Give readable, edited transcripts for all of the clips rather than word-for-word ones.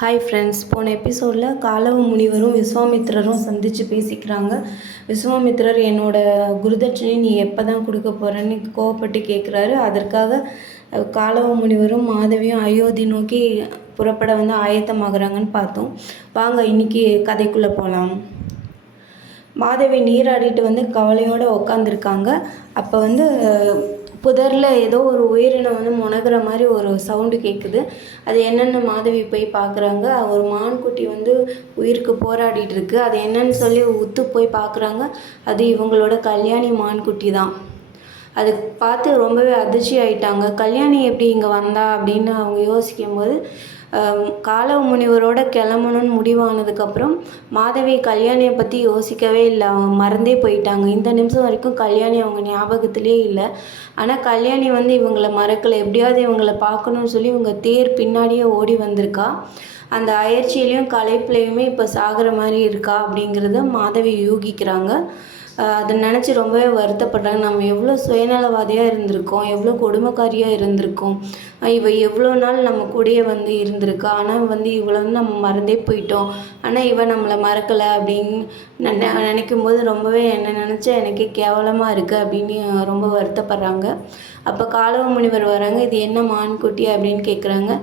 Hi friends, போன எபிசோடில் காலவ முனிவரும் விஸ்வாமித்திரரும் சந்தித்து பேசிக்கிறாங்க. விஸ்வாமித்திரர் என்னோட குருதட்சணை நீ எப்போ தான் கொடுக்க போகிறேன்னு கோவப்பட்டு கேட்குறாரு. அதற்காக காலவ முனிவரும் மாதவியும் அயோத்தி நோக்கி புறப்பட ஆயத்தமாகறாங்கன்னு பார்த்தோம். வாங்க இன்றைக்கி கதைக்குள்ளே போகலாம். மாதவி நீராடிட்டு கவலையோடு உக்காந்துருக்காங்க. அப்போ புதரில் ஏதோ ஒரு உயிரினம் முனகிற மாதிரி ஒரு சவுண்டு கேட்குது. அது என்னென்னு மாதவி போய் பார்க்குறாங்க. ஒரு மான்குட்டி உயிருக்கு போராடிட்டு இருக்கு. அது என்னன்னு சொல்லி உத்து போய் பார்க்குறாங்க. அது இவங்களோட கல்யாணி மான்குட்டி தான். அது பார்த்து ரொம்பவே அதிர்ச்சி ஆயிட்டாங்க. கல்யாணி எப்படி இங்கே வந்தா அப்படின்னு அவங்க யோசிக்கும்போது காலவ முனிவரோட கிளம்பணும்னு முடிவானதுக்கப்புறம் மாதவி கல்யாணியை பற்றி யோசிக்கவே இல்லை. அவங்க மறந்தே போயிட்டாங்க. இந்த நிமிஷம் வரைக்கும் கல்யாணி அவங்க ஞாபகத்திலே இல்லை. ஆனால் கல்யாணி இவங்களை மறக்கலை. எப்படியாவது இவங்களை பார்க்கணுன்னு சொல்லி இவங்க தேர் பின்னாடியே ஓடி வந்திருக்கா. அந்த அயற்சியிலையும் களைப்புலையுமே இப்போ சாகிற மாதிரி இருக்கா அப்படிங்கிறத மாதவி யூகிக்கிறாங்க. அதை நினச்சி ரொம்பவே வருத்தப்படுறாங்க. நம்ம எவ்வளோ சுயநலவாதியாக இருந்திருக்கோம், எவ்வளோ கொடுமைக்காரியாக இருந்திருக்கோம். இவள் எவ்வளோ நாள் நம்ம கூடயே இருந்திருக்கா. ஆனால் இவளை நம்ம மறந்தே போயிட்டோம். ஆனால் இவள் நம்மளை மறக்கலை அப்படின்னு நினைக்கும் போது ரொம்பவே என்னை நினச்சா எனக்கே கேவலமாக இருக்குது அப்படின்னு ரொம்ப வருத்தப்படுறாங்க. அப்போ காலவ முனிவர் வராங்க. இது என்ன மான்குட்டி அப்படின்னு கேட்குறாங்க.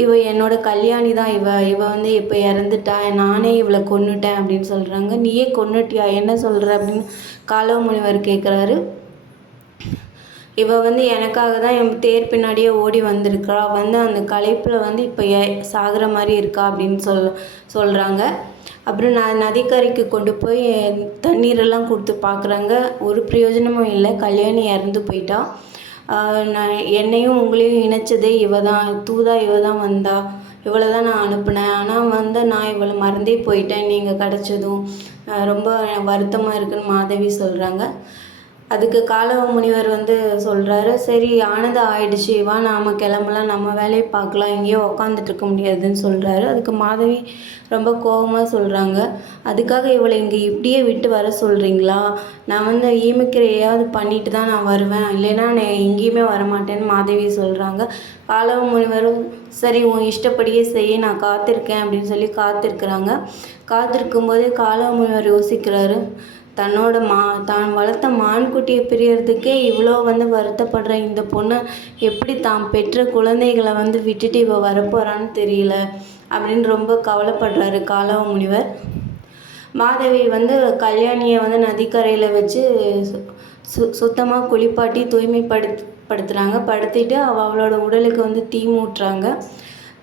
இவ என்னோட கல்யாணி தான். இவ இப்போ இறந்துட்டா. நானே இவளை கொன்னுட்டேன் அப்படின்னு சொல்கிறாங்க. நீயே கொன்னுட்டியா, என்ன சொல்கிற அப்படின்னு காலவ முனிவர் கேட்குறாரு. இவ எனக்காக தான் என் தேர் பின்னாடியே ஓடி வந்திருக்கா. அந்த களைப்பில் இப்போ சாகிற மாதிரி இருக்கா அப்படின்னு சொல்கிறாங்க. அப்புறம் நதிக்கரைக்கு கொண்டு போய் தண்ணீரெல்லாம் கொடுத்து பார்க்குறாங்க. ஒரு பிரயோஜனமும் இல்லை. கல்யாணி இறந்து போயிட்டா. நான் என்னையும் உங்களையும் இணைச்சதே இவ தான். இவ தான் வந்தா. இவளை தான் நான் அனுப்புனேன். ஆனால் நான் இவளை மறந்தே போயிட்டேன் நீங்கள் கிடச்சதும். ரொம்ப வருத்தமாக இருக்குன்னு மாதவி சொல்கிறாங்க. அதுக்கு காலவ முனிவர் சொல்கிறாரு, சரி ஆனது ஆயிடுச்சு, வா நாம் கிளம்பலாம், நம்ம வேலையை பார்க்கலாம், இங்கேயோ உக்காந்துட்டு இருக்க முடியாதுன்னு சொல்கிறாரு. அதுக்கு மாதவி ரொம்ப கோபமாக சொல்கிறாங்க, அதுக்காக இவளை இங்கே இப்படியே விட்டு வர சொல்கிறீங்களா? நான் ஈமிக்கிறையாவது பண்ணிட்டு தான் நான் வருவேன், இல்லைன்னா நான் எங்கேயுமே வரமாட்டேன்னு மாதவி சொல்கிறாங்க. காலவ முனிவரும் சரி உன் இஷ்டப்படியே செய்ய, நான் காத்திருக்கேன் அப்படின்னு சொல்லி காத்திருக்கிறாங்க. காத்திருக்கும்போதே காலவ முனிவர் யோசிக்கிறாரு, தான் வளர்த்த மான்குட்டியை பிரியறதுக்கே இவ்வளோ வருத்தப்படுற இந்த பொண்ணை எப்படி தான் பெற்ற குழந்தைகளை விட்டுட்டு இவ வரப்போகிறான்னு தெரியல அப்படின்னு ரொம்ப கவலைப்படுறாரு காலவ முனிவர். மாதவி கல்யாணியை நதிக்கரையில் வச்சு சுத்தமாக குளிப்பாட்டி தூய்மைப்படுத்துகிறாங்க. படுத்திட்டு அவளோட உடலுக்கு தீ மூட்டுறாங்க.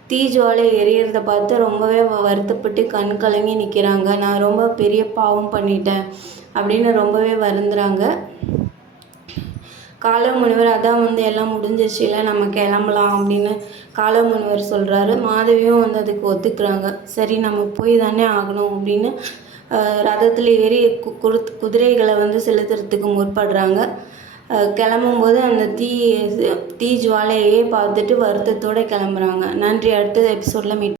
தீ ஜுவாலை எரியறதை பார்த்து ரொம்பவே வருத்தப்பட்டு கண் கலங்கி நிற்கிறாங்க. நான் ரொம்ப பெரிய பாவம் பண்ணிட்டேன் அப்படின்னு ரொம்பவே வருந்துறாங்க. காலவ முனிவர் அதான் எல்லாம் முடிஞ்சிச்சு, இல்லை நம்ம கிளம்பலாம் அப்படின்னு காலவ முனிவர் சொல்கிறாரு. மாதவியும் அதுக்கு ஒத்துக்கிறாங்க. சரி நம்ம போய் தானே ஆகணும் அப்படின்னு ரதத்தில் ஏறி குதிரைகளை செலுத்துறதுக்கு முற்படுறாங்க. கிளம்பும்போது அந்த தீ ஜுவாலையே பார்த்துட்டு வருத்தத்தோடு கிளம்புறாங்க. நன்றி. அடுத்த எபிசோடில் மீட்